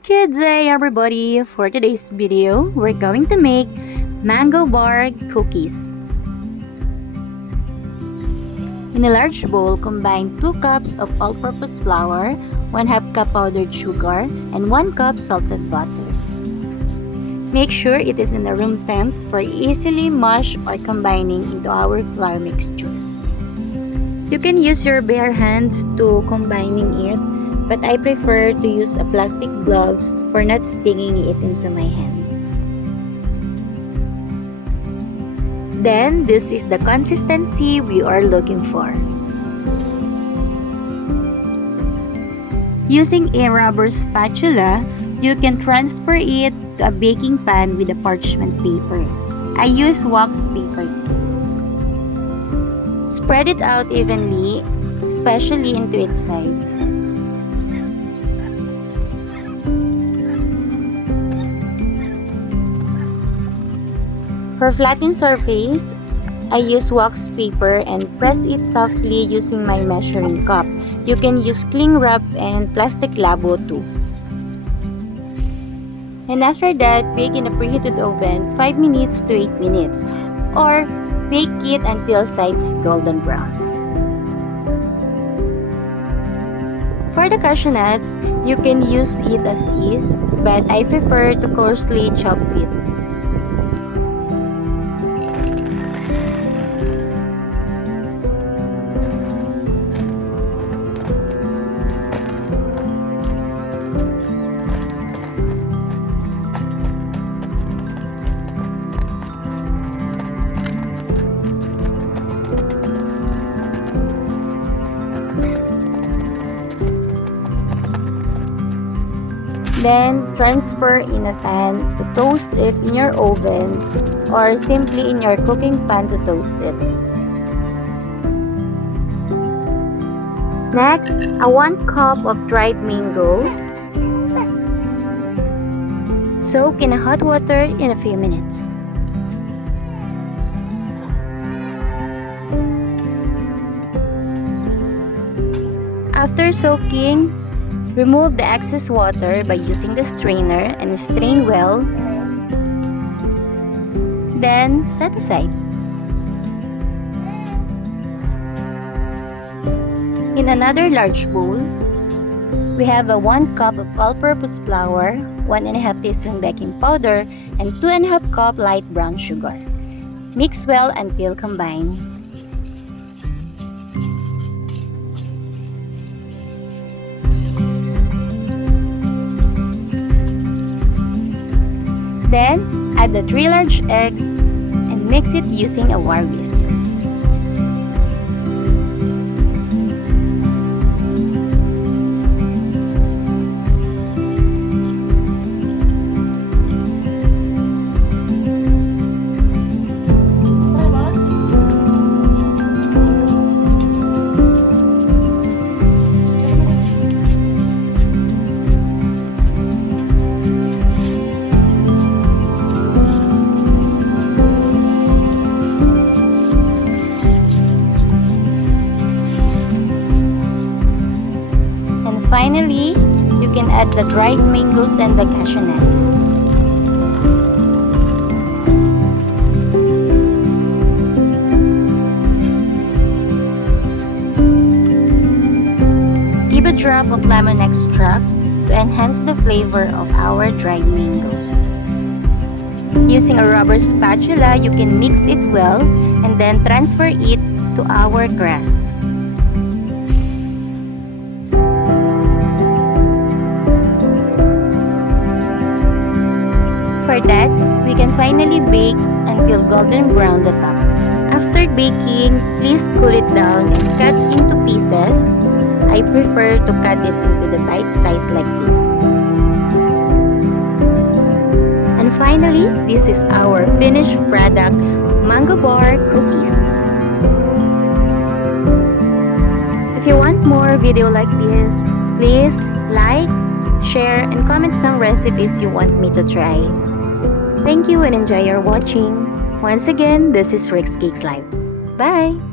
Good day everybody! For today's video, we're going to make mango bar cookies. In a large bowl, combine 2 cups of all-purpose flour, 1/2 cup powdered sugar, and 1 cup salted butter. Make sure it is in a room temp for easily mash or combining into our flour mixture. You can use your bare hands to combining it, but I prefer to use a plastic gloves for not sticking it into my hand. Then, this is the consistency we are looking for. Using a rubber spatula, you can transfer it to a baking pan with a parchment paper. I use wax paper too. Spread it out evenly, especially into its sides. For flattening surface, I use wax paper and press it softly using my measuring cup. You can use cling wrap and plastic labo too. And after that, bake in a preheated oven 5 minutes to 8 minutes or bake it until sides golden brown. For the cashew nuts, you can use it as is, but I prefer to coarsely chop it. Then, transfer in a pan to toast it in your oven or simply in your cooking pan to toast it. Next, 1 cup of dried mangoes. Soak in hot water in a few minutes. After soaking, remove the excess water by using the strainer and strain well. Then, set aside. In another large bowl, we have 1 cup of all-purpose flour, 1½ teaspoon baking powder, and 2½ cup light brown sugar. Mix well until combined. Then, add the 3 large eggs and mix it using a wire whisk. Finally, you can add the dried mangoes and the cashew nuts. Give a drop of lemon extract to enhance the flavor of our dried mangoes. Using a rubber spatula, you can mix it well and then transfer it to our crust. For that, we can finally bake until golden brown the top. After baking, please cool it down and cut into pieces. I prefer to cut it into the bite size like this. And finally, this is our finished product, mango bar cookies. If you want more video like this, please like, share, and comment some recipes you want me to try. Thank you and enjoy your watching. Once again, this is Rick's Cakes Live. Bye!